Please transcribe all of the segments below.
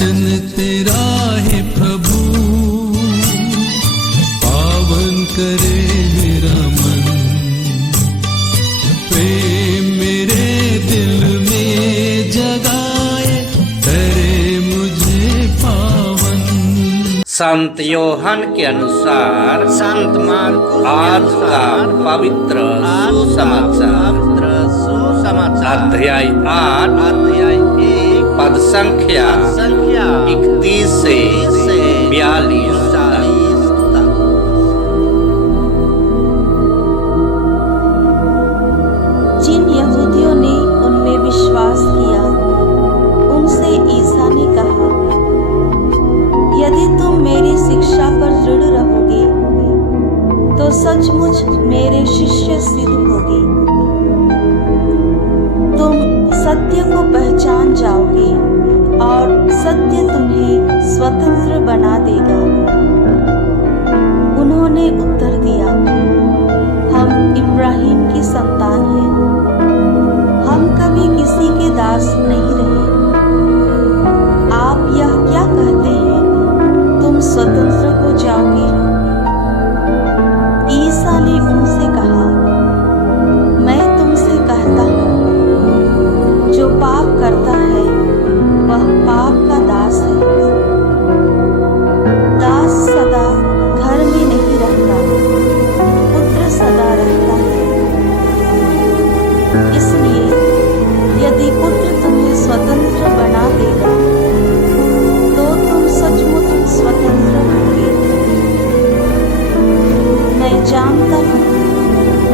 वचन तेरा है प्रभु, पावन करे मेरा मन। प्रेम मेरे दिल में जगाए, करे मुझे पावन। संत योहन के अनुसार संत मार्को आज का पवित्र सुसमाचार अध्याय 8 पद संख्या 31 से 42 तक। जिन यहूदियों ने उनमें विश्वास किया, उनसे ईसा ने कहा, यदि तुम मेरी शिक्षा पर दृढ़ रहोगे तो सचमुच मेरे शिष्य सिद्ध होगे। तुम सत्य को पहचान जाओगे और सत्य तुम्हें स्वतंत्र बना देगा। उन्होंने उत्तर दिया, हम इब्राहिम की संतान हैं, हम कभी किसी के दास नहीं रहे। आप यह क्या कहते हैं, तुम स्वतंत्र हो जाओगे? ईसा ने उनसे कहा, मैं तुमसे कहता हूँ, जो पाप करता है वह पाप का दास है। दास सदा घर में नहीं रहता, पुत्र सदा रहता है। इसलिए यदि पुत्र तुम्हें स्वतंत्र बना देगा तो तुम सचमुच स्वतंत्र होगे। मैं जानता हूँ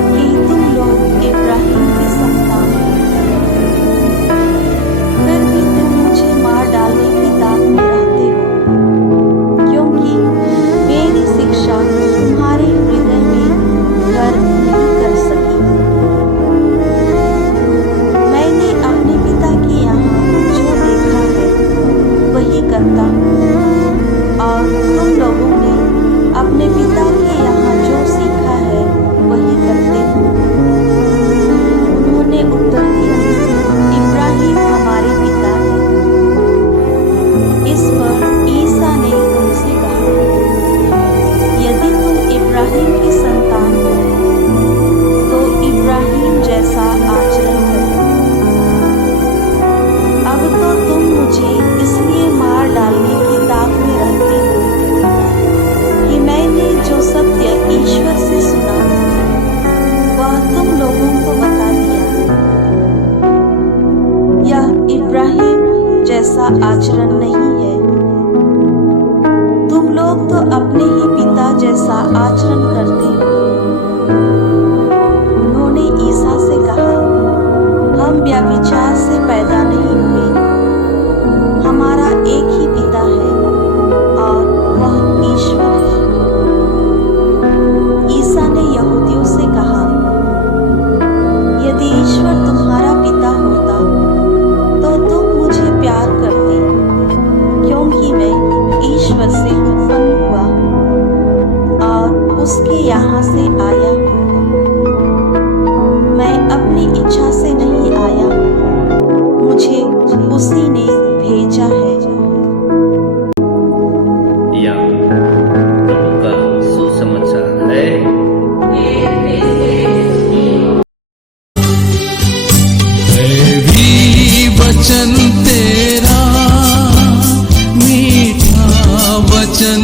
कि तुम लोग इब्राहिम की संतान हो, फिर भी तुम मुझे मार डालने की ताक में रहते हो, क्योंकि मेरी शिक्षा तुम्हारे हृदय में घर नहीं कर सकी। मैंने अपने पिता के यहाँ जो देखा है वही करता हूँ, और तुम लोगों ने अपने पिता के यहाँ जो सीखा है वही करते हो। उन्होंने उत्तर दिया, इब्राहिम हमारे पिता है। इस पर ईसा ने उनसे कहा, यदि तुम इब्राहिम की संतान हो तो इब्राहिम जैसा आचरण करो। अब तो तुम मुझे इसलिए मार डालने की ताक में रहते हो कि मैंने जो सत्य ईश्वर से सुना वह तुम लोगों को बता दिया। यह इब्राहिम जैसा आचरण नहीं है। तुम लोग तो अपने ही पिता जैसा आचरण करते हो। उन्होंने ईसा से कहा, हम व्यभिचार से पैदा नहीं हुए, हमारा एक ही पिता है और वह ईश्वर है। ईसा ने यहूदियों से कहा, यदि ईश्वर तुम्हारा पिता होता तो तुम मुझे प्यार करते, क्योंकि मैं ईश्वर से उत्पन्न हुआ हूँ और उसके यहाँ से आया हूँ। मैं अपनी इच्छा से नहीं आया हूँ, मुझे उसी ने भेजा है। यह प्रभु का सुसमाचार है। है भी वचन तेरा, मीठा वचन